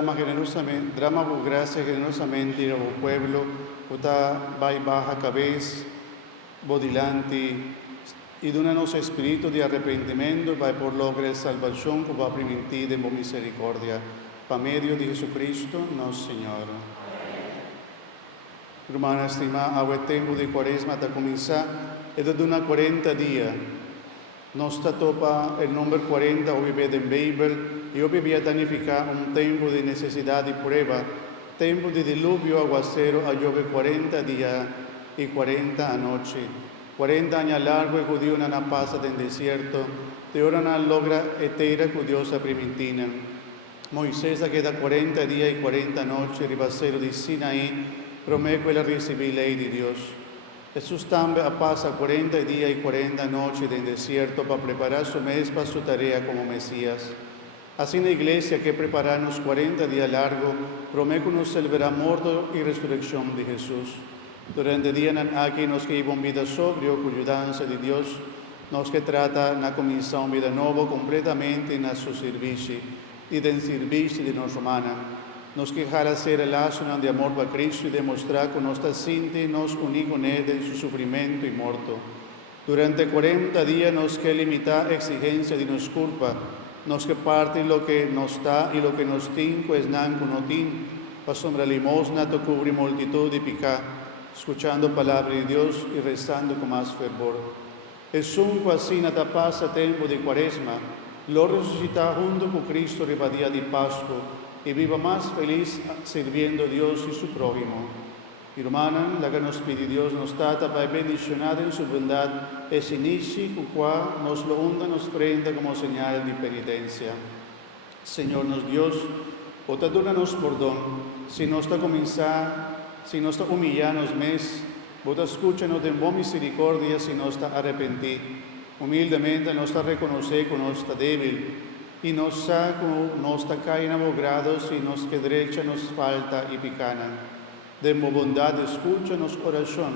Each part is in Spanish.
Drama por gracia generosamente ir ao pueblo, puta vai baja cabeça, bodilante, e dona-nos espírito de arrependimento, vai por lograr salvação, que vai permitir de misericórdia, por meio de Jesucristo, nosso Senhor. Irmã estimada, ao tempo de quaresma está começar, e de una 40 dias. Nós está topa o número 40, o vive em Bíblia, e hoje vai danificar tempo de necessidade e prova, tempo de dilúvio aguacero, a llover 40 dias e 40 noite. 40 anos largo e judío na passa del desierto, de hora na logra etera judiosa primitina. Moisés queda 40 dias e 40 noites, ribassero di Sinaí, promete quella ricevere lei di Dio. Jesús también pasa 40 días y 40 noches en el desierto para preparar su mes para su tarea como Mesías. Así la iglesia que prepararnos 40 días largos, promete que nos celebrar muerto y resurrección de Jesús. Durante el día aquí nos que llevan vida sobrio, con ayudanza de Dios, nos que trata na comisión vida nueva completamente en su servicio y en servicio de nos romana. Nos quejará ser relacionado de amor para Cristo y demostrar que nuestra sinti nos unir con Él en su sufrimiento y muerto. Durante 40 días nos que limitar exigencia de nos culpa, nos que parte lo que nos da y lo que nos tin, pues nan no tin, para sombra limosna to cubrir multitud de pecado, escuchando palabra de Dios y rezando con más fervor. El sunco así nata pasa tiempo de cuaresma, lo resucita junto con Cristo ribadía de Pascua, y viva más feliz sirviendo a Dios y su prójimo. Hermana, la que nos pide Dios nos trata para bendicionar en su bondad, es inicio con cual nos lo hunda, nos prenda como señal de penitencia. Señor nos Dios, ota dona-nos perdón, si nos está comenzar, si nos está humillarnos mes, vota escúchanos de buena misericordia si nos está arrepentir. Humildemente nos está reconocer que nos está débil, y nos saca, nos cae enamorados y nos que derecha nos falta y picana. De bondad escúchanos corazón,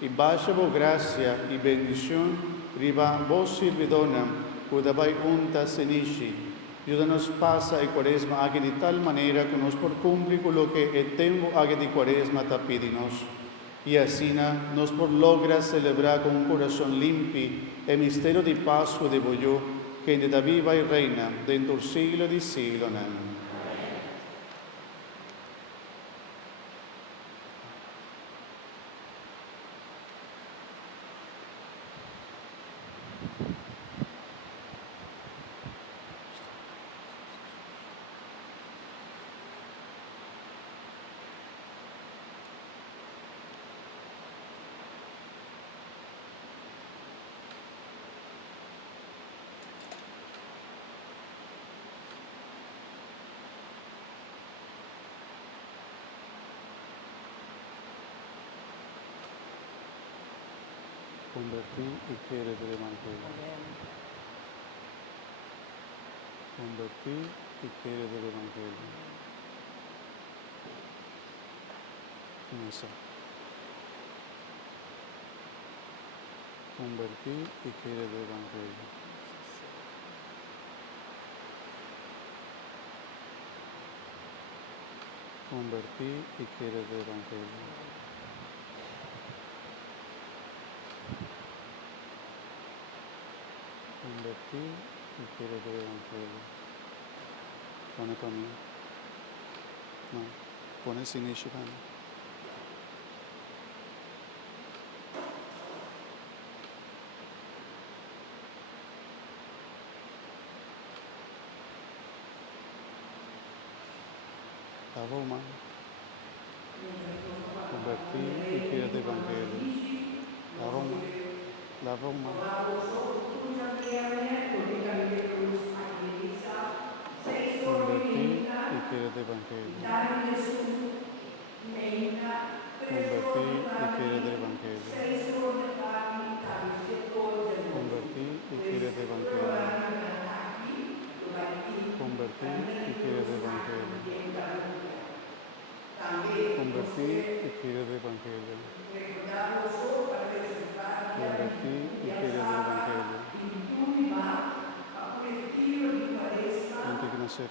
y baja vos gracia y bendición, riba vos servidona, cuida vai unta senishi. Ayúdanos pasa y cuaresma haga de tal manera que nos por cumplir con lo que el tiempo haga de cuaresma tapidinos. Y así nos por logra celebrar con un corazón limpio el misterio de Pascua de Boyó, que de viva y reina dentro del siglo de siglo. Amén. Convertí y quiere del Evangelio. Convertí y quiere del Evangelio. Misa. Convertí y quiere del Evangelio. Convertí y quiere del Evangelio. Convertí y quiere del Evangelio. Pone para mí. No, pone sin ishirana. La Roma. Convertí y quiere del Evangelio. La Roma. La Roma. Convertí y quiere del Evangelio. Convertí y quiere del Evangelio. Convertí y quiere del Evangelio. Convertí y quiere del Evangelio. Convertí y quiere del Evangelio. Convertí y quiere del Evangelio. Antes que nacer.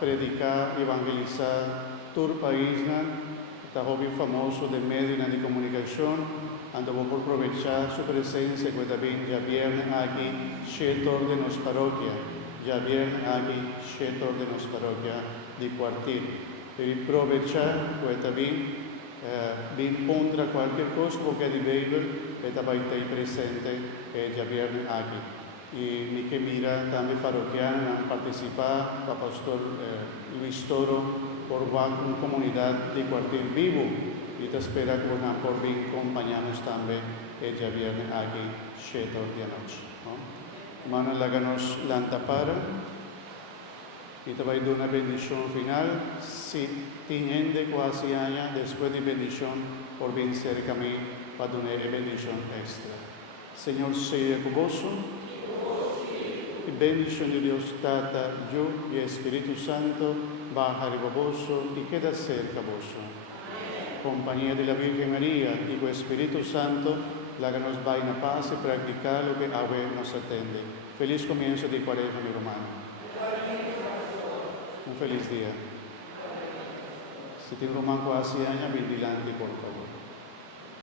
predicar, evangelizar todo el país, está hobby famoso de medios de comunicación, andamos por aprovechar su presencia, que también ya viernes aquí, chetor de nuestra parroquia, ya viernes aquí, chetor de nuestra parroquia de cuartil. Per aprovechar, que también vi contra cualquier cosa que di Bible, e también está presente, ya viernes aquí. Y mi que mira también parroquiana han participado, el pastor Luis Toro, por una comunidad de cuartil vivo. Y te espera que van por bien acompañarnos también, ya viernes aquí, 7 de la noche. Mano láganos lantapara, y te voy a dar una bendición final. Si tiene quasi haya, después de bendición, por bien cerca a mí, para dar una bendición extra. Señor, sea con vos. Y bendición de Dios Tata, yo y Espíritu Santo, baja de vos y queda cerca a vos. Compañía de la Virgen María y con Espíritu Santo, la que nos va en paz y practicar lo que ahora nos atende. Feliz comienzo de Cuaresma, mi hermano. Un feliz día. Si tiene un román quasi años, vigilante, por favor.